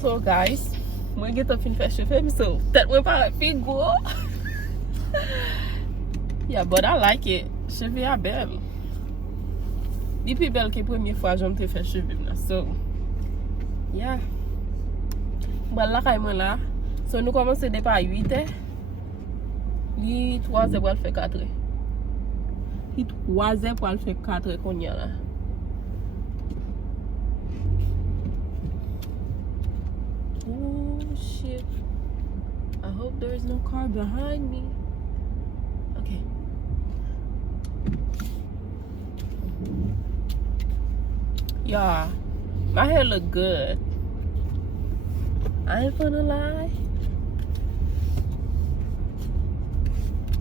So guys, mwen get up fin fè cheve mi so tet mwen paret pi go. Yeah, but I like it. Cheve a bel. Di pi bel ke premye fwa jom te fè cheve mi la. So, yeah. Bal la kay mwen la. So nou komanse depa 8 Li 3 pou al fè 4 Li 3 pou al fè 4 konya la. Oh shit. I hope there is no car behind me. Okay. Yeah, my hair look good. I ain't gonna lie.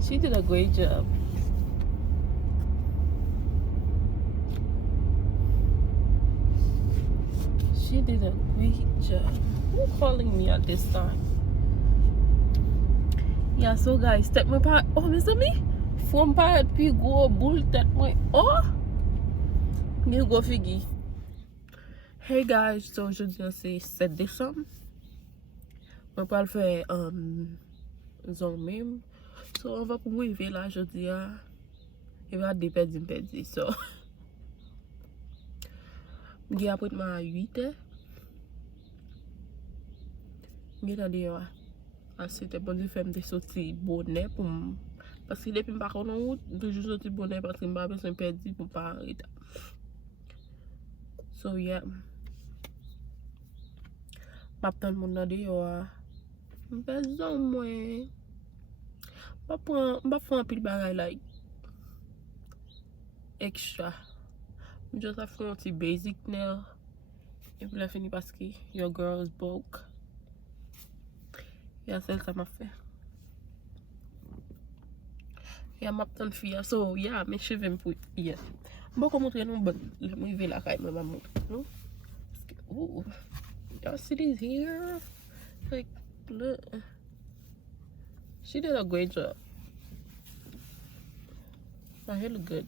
She did a great job. She did a great job. Who calling me at this time? Yeah, so guys, step my part. Oh, Mr. Me? From part pi go bull that way. Oh, you go figgy. Hey guys, so aujourd'hui c'est 7 décembre. On va faire zon même. So on va pour arriver là aujourd'hui. Il va dépendre. So je vais après à 8 Je vais dire c'était bon de faire des sorties bonnet pour parce que depuis pas en route, toujours sortir bonnet parce que je pas besoin perdre pour pas arrêter. So yeah. Pas tant de monde dans dehors. Besoin moi. Pas prendre un pile bagay like extra. Just a faire un petit basic nail. Et puis la fini parce que your girl is broke. Yeah, c'est ça m'a fait. Yeah, m'a tant fille. So yeah, mes cheveux me pour hier. Bon comment montrer non bon. Le moi vais la caille moi va montrer, non? Ooh. Y'all see these here? Like look. She did a great job. My hair look good.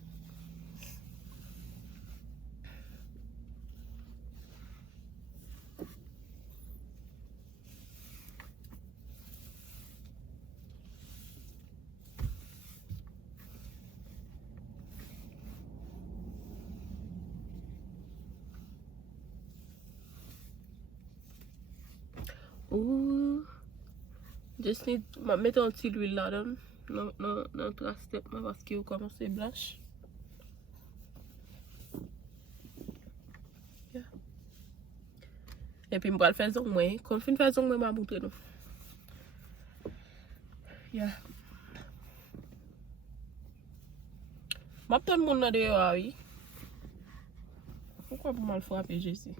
Ooh. Just need ma mettre un petit huile là-dedans. Non, trace-tête parce qu'il commence à blanche. Yeah. Et puis, je vais faire ça moins. Quand je fais ça, je vais vous montrer. Yeah. Je vais tout le monde dehors, oui. Pourquoi vous mal frapper ici?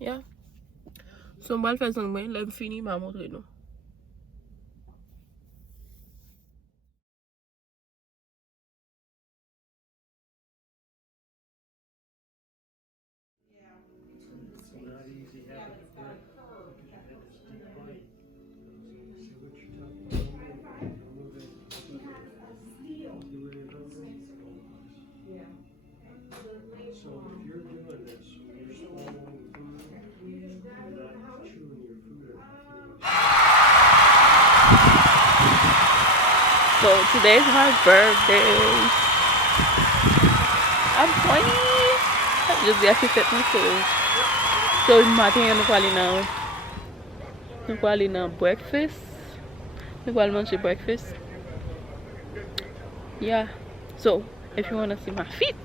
Yeah. So, je vais faire ça, là, je finis, je vais montrer. So if you're doing this, you're swallowing food, you're not chewing your food or So today's my birthday. I'm 20. Just got to set my food. So matin nous allons aller dans breakfast. Nous allons manger breakfast. Yeah. So if you want to see my feet.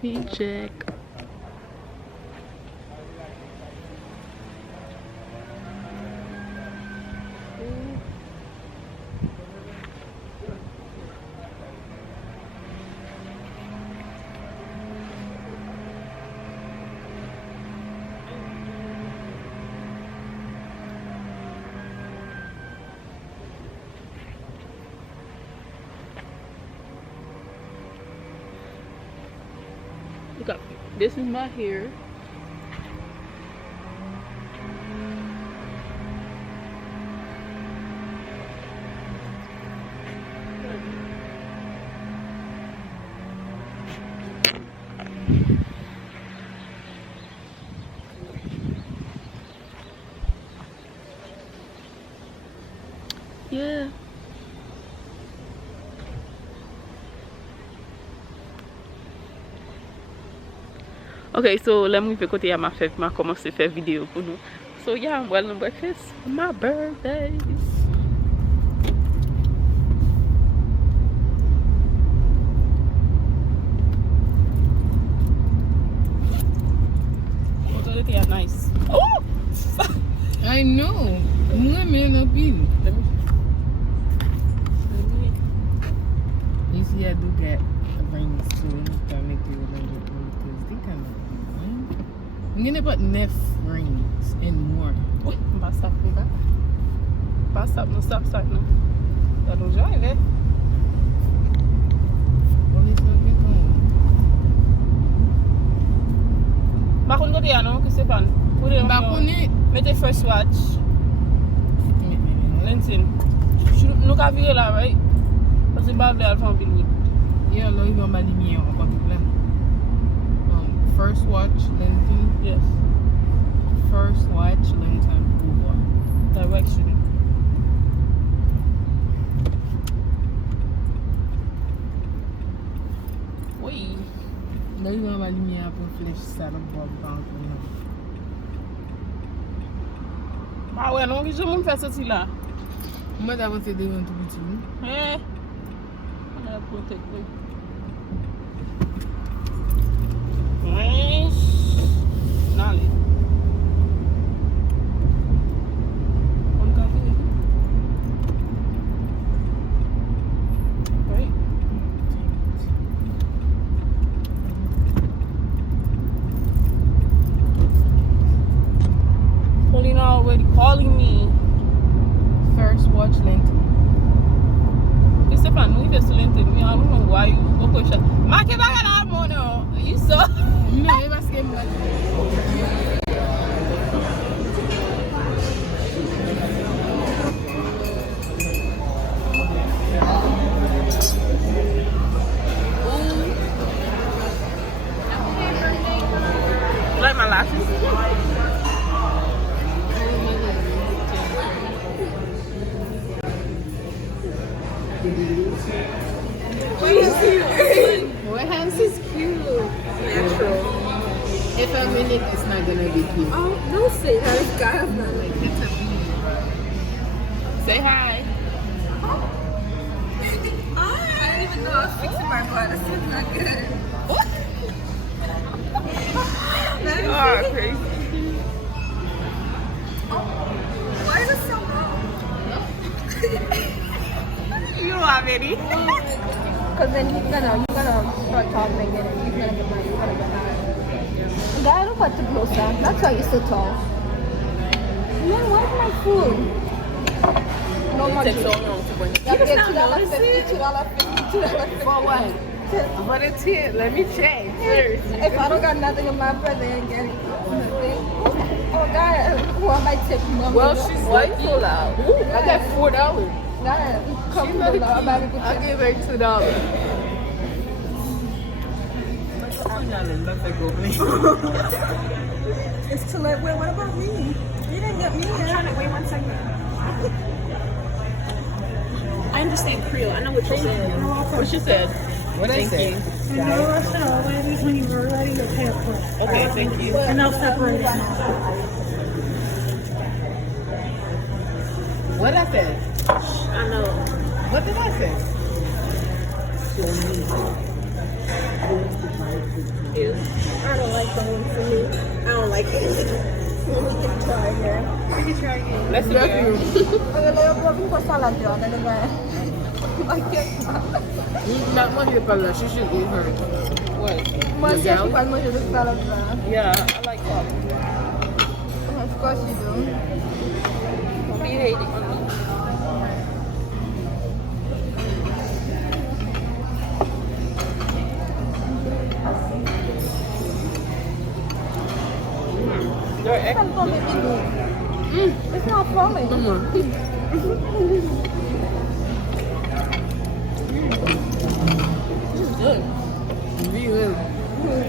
Feet check. Look up. This is my hair. Yeah. Okay, so let me pick côté à ma fête, m'a commencé à faire vidéo pour nous. So yeah, I'm well on breakfast for my birthday. They are nice. Oh! I know. Mwen may not be. Let me. You see, I do get rings too. That make you a little bit because they kind of annoying. I'm gonna put Nef rings and more. Wait, pass up, no stop, no. That don't drive it. What is that we going? Bakun ko diyan, no? Kasi pan. Bakun it. Mete first watch. Lensin. Nou ka vire la, right? Parce que bag de alfan bil wood. Yeah, là, il va m'aligner en particulier. First watch, lengthen. Yes. First watch, lengthen. Over. Direction. Oui. Là, il va m'aligner un peu flèche, ça, le bois, Ah ouais, non, je moun fè soti la. Moi, d'abord, c'est des gens tout petits. Eh. On a protect me. Nale. On ka vire. Right. Paulina already calling me. First watch, lengthen. This is a new student. I don't know why you go question. Market back at mono. You saw? No, it was game like You like my lashes? What hands is cute. Natural. If I'm in it, it's not gonna be cute. Oh, don't say that. It's got not like It's a Say hi. I didn't even know I was fixing my butt. That's still not good. You are crazy. Why is it so long? You don't have any. Because then you're gonna start talking again and you're gonna get mad. You're gonna get mad. Guy, I don't want to close down. That's why you're so tall. Man, where's my food? No more. It takes so long to bring it. Yeah, $52, For what? But it's here. Let me check first. If I don't got nothing in my bread, they ain't getting nothing. Oh, God, who I might tip you? Well, she's working. I got $4. I gave her $2. It's too late. Wait, what about me? You didn't get me yet. Trying to wait 1 second. I understand Creole. I know what you said. What she said? What I say? And no rush at all. Ladies, when you're ready to pay up first. Okay, thank you. And I'll separate it now. What I said? I know. What did I say? I don't like going for me. I don't like it. We can try again. We can try again. Let's do it. Not manger par là. She should eat her. What? Moi aussi, je peux pas manger de salade là. Yeah, I like that. Of course you do. Don't be hating on me. They're It's extra. not falling. It's not falling. Come on. This is good. Really?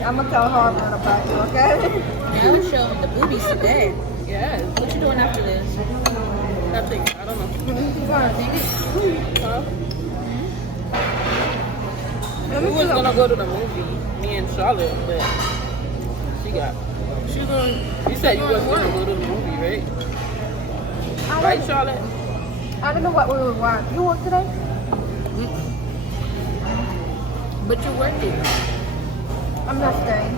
I'm gonna tell Harvard about you, okay? Yeah, I'll show the boobies today. Yes. What you doing after this? Nothing. I don't know. Huh? We was gonna go to the movie, me and Charlotte, but she got. She's going. You said you was gonna go to the movie, right? Right, Charlotte? I don't know what we would want. You work today? But you're working. I'm not staying.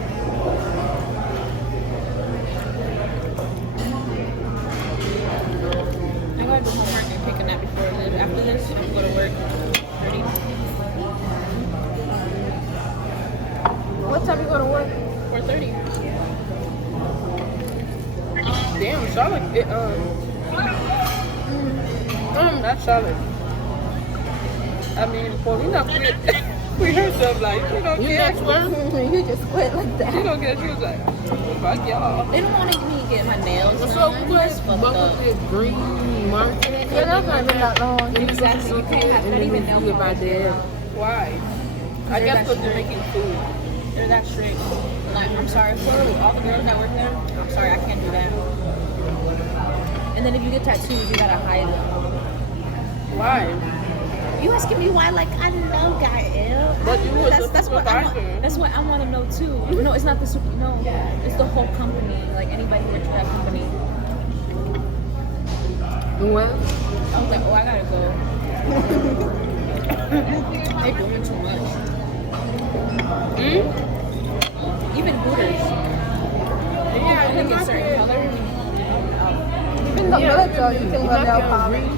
I gotta do homework and pick a nap before this. After this, I'm gonna go to work. 30. What time you go to work? 4:30. Damn, Charlotte. Not Charlotte. I mean, Paulina quit. We heard stuff like, you don't You care. next work? You just quit like She that. don't care. She was like, fuck y'all. They don't want me to get my nails So done. That's what? fucked up. Bucket green market. You're not gonna be that long. Exactly. You can't have not even nail about polish. that. Why? I They're guess that because they're strict. making food. They're that strict. Like, I'm sorry for all the girls that work there. I'm sorry, I can't do that. And then if you get tattoos, you gotta hide them. Why? You asking me why? Like, I know, Gael. But you was a That's what I want. supervisor. That's what I want to know too. No, it's not the super. No, it's the whole company. Like anybody who works for that company. Well, I was like, oh, I gotta go. They're doing too much. Even Hooters. yeah, Only get certain colors. Even the military, you can wear nail polish.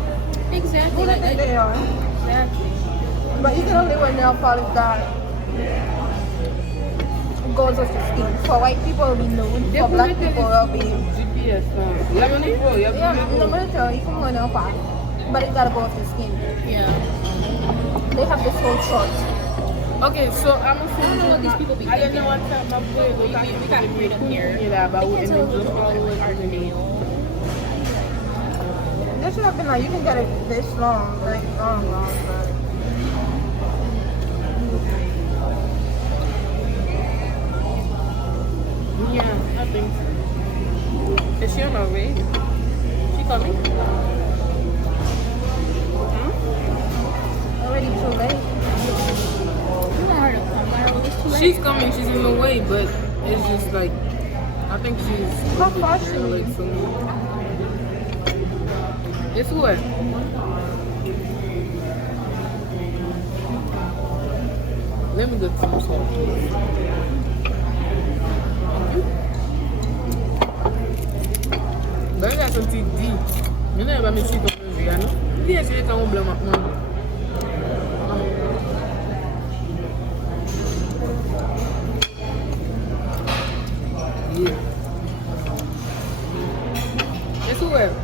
Exactly. Who do you think they are? Exactly. But you can only wear nail polish that goes with your skin. For white people, it'll be nude. For black people, it'll be... GPS. Yeah, in the military, you can wear nail polish. But it gotta go with your skin. Yeah. They have this whole chart. Okay, so I'm I don't know what these people be I don't thinking. know what time my boy We got freedom here. Yeah, but They we can't tell us what to do with our nails. There should have been like, you can get it this long. Like, long, but... Yeah, I think so. Is she on her way? She coming? Already too late. You want her to come there? Well, it's too late. She's coming, she's on the way, but it's just like, I think she's How far she like is? soon. It's what? Let me get some salt. Ben la senti di. Mwen ba me chito mwen vi, ano? Di e chile kan ou blan makman. Yeah. It's whoever.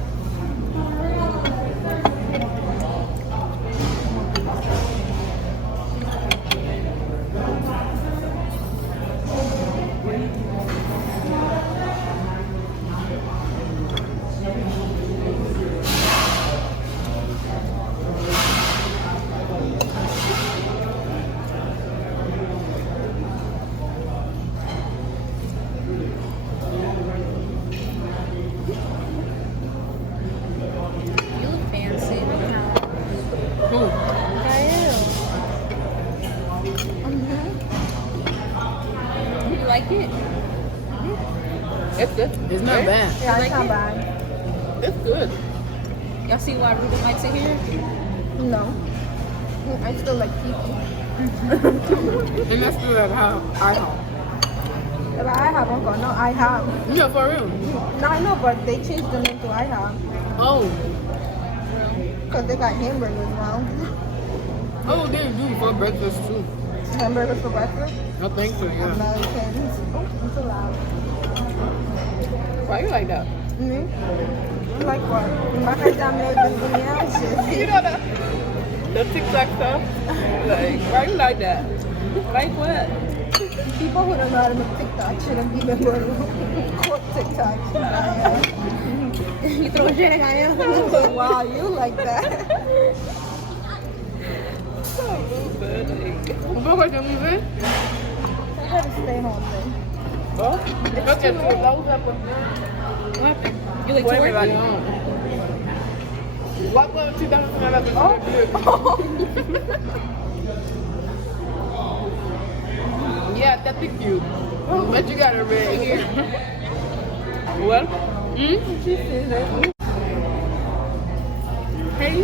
You look fancy. Who? You like it? It's good. It's not bad. Yeah, like it's not it? bad. It's good. Y'all see why Ruben likes it here? No. I still like Kiki. And that's still like how I have. But I have one no, I have. Yeah, for real. No, I know, but they changed the name to I have. Oh. Because they got hamburgers now. Oh, they do for breakfast too. Hamburgers for breakfast? I think so, yeah. Americans. Oh, I'm so loud. Why you like that? Mm-hmm. Like what? My first time they been doing out shit. You know the TikTok stuff? Like, why you like that? Like what? People who don't know how to make TikTok shouldn't be able to quote TikTok. You throw shit at Wow, you like that. Pourquoi tu arrivé? I gotta stay home then. Bon, c'est pas que là où ça peut. What happened? You like to work? What was tu dans la Yeah, that's cute. But you got a red here. What? Hmm? Hey.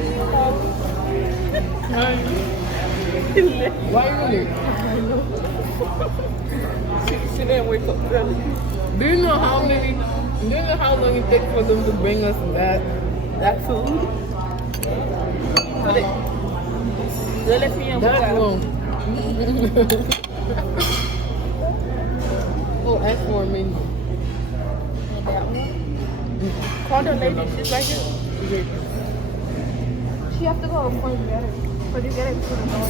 Why you here? She didn't wake up early. Do you know how long it takes for them to bring us that food? They left me on That long. Oh, ask for a menu. Call the lady, she's right here. She have to go before you get it. Before you get it to the door.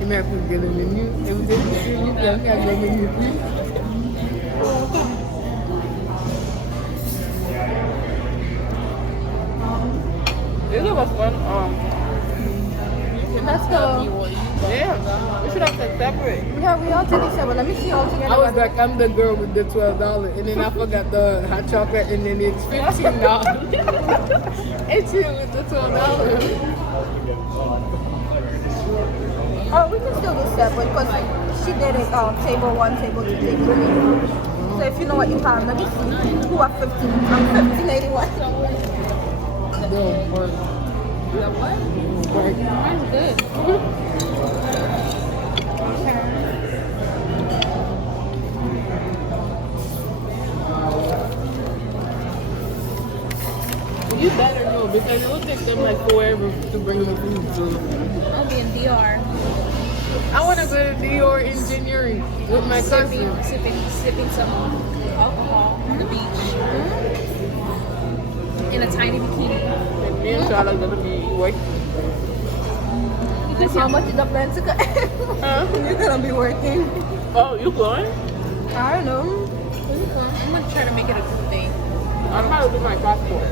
You may have to get a menu. Everything you can have a menu, please. This was fun. Let's go. Yeah, we should have said separate. Yeah, we all take each other. Let me see all together. I was like, I'm the girl with the $12, and then I forgot the hot chocolate, and then it's $15. It's you with the $12. Oh, we can still do separate because she did it table 1, table 2, table 3. So if you know what you have, let me see. Who are 15? I'm 1581. No, work. What? Work. Mine's good. You better know because it will take them like forever to bring the food. So I'll be in DR. I want to go to Dior Engineering with my cousin. Sipping some alcohol on the beach. In a tiny bikini. And me and Charlotte are gonna be working. How much is the plan to go? You're gonna be working. Oh, you going? I don't know. I'm gonna try to make it a group thing. I'm about to do my passport.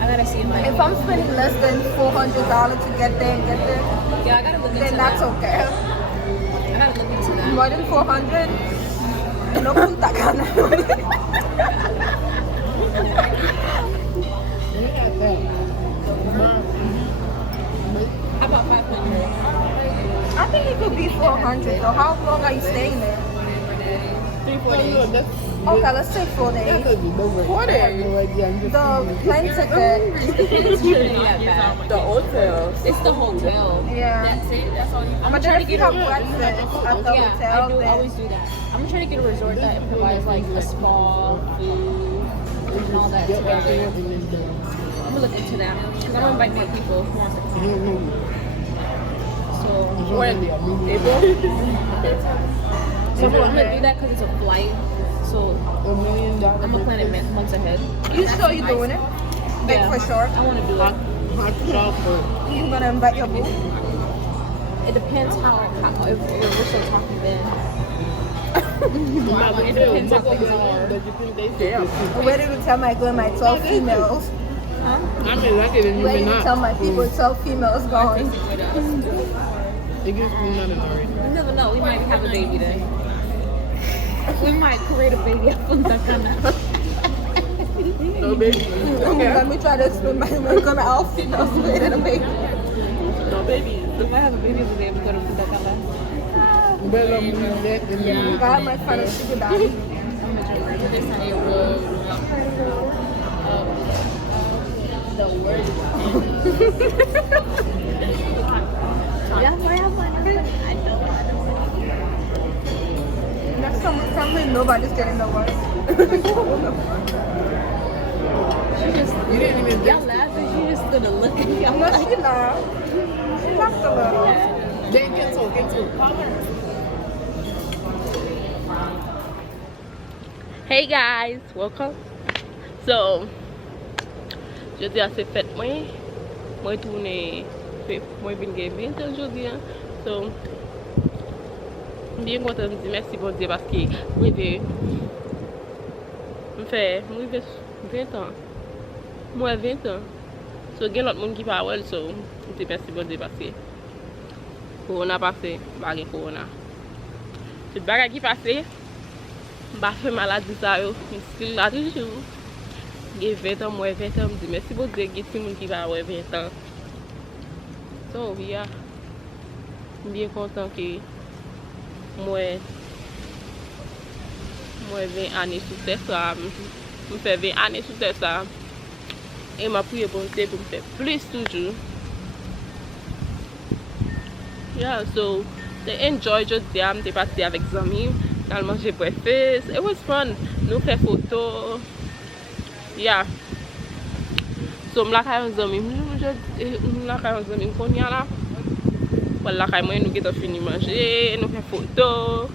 I gotta see if I If I'm spending less than $400 to get there and get there, yeah, I gotta look into then that. that's okay. I gotta look into that. More than 400, no punta cana. How about 500? I think it could be 400. So how long are you staying there? 3-4 days. Okay, let's say 4 days. 4 days. The plane ticket, It's really not bad. The hotel. It's the hotel. yeah. That's it. That's all you. I'm But trying then to if you get have a breakfast at the yeah, hotel, I do then always do that. I'm gonna try to get a resort that provides like a spa, food, and all that together. I'm gonna look into that because I'm gonna invite more people who want to come. So, When? April? so I'm gonna do that because it's a flight. So I'm gonna plan it months ahead. you sure you're doing it? Like Yeah. for sure? I want to do it. Hot chocolate. You're gonna invite your boo? It depends how if we're still talking then. It depends how things are. Where did you tell my girl my 12 females? I mean, like it and you Where may did you not. tell my people 12 females gone? It gives me nothing already. You never know. We might have a baby then. We might create a baby up on that kind of. No, baby. Let me try to explain my girl all females created a baby. No, baby. We might have a baby today. We're gonna put that kind of. But I'm doing that and then God might find a sugar daddy. The word. Yeah, I know. Next time we come in, nobody's getting the word. you didn't even Y'all laughing. She just gonna look at y'all. No, she laughed. She laughed a little. Then get to it. Hey guys, welcome So, je dis à ces fêtes, moi tourné, moi vinn gen 20 ans aujourd'hui. So, bien content de dire merci bon Dieu parce que moi fait 20 ans. Moi 20 ans. So, gen l'autre monde qui pas well, so, je dis merci bon Dieu parce que corona passé, pas gen corona. Tout bagay qui passé, pas fait maladie ça yo, still là toujours. J'ai 20 ans, moi 20 ans, je dis merci beaucoup de dire que qui va avoir 20 ans. So, yeah. Je suis bien content que moi 20 années sous terre ça, je fais 20 années sous terre ça. Et m'a prié pour Dieu pour me faire plus toujours. Yeah, so they enjoy just them, they party avec amis, nous manger breakfast. It was fun. Nous fait photo. Yeah. So m'la kay un zami, m'la kay un zami konya la. Wala kay moi nous get fini manger, nous fait photo.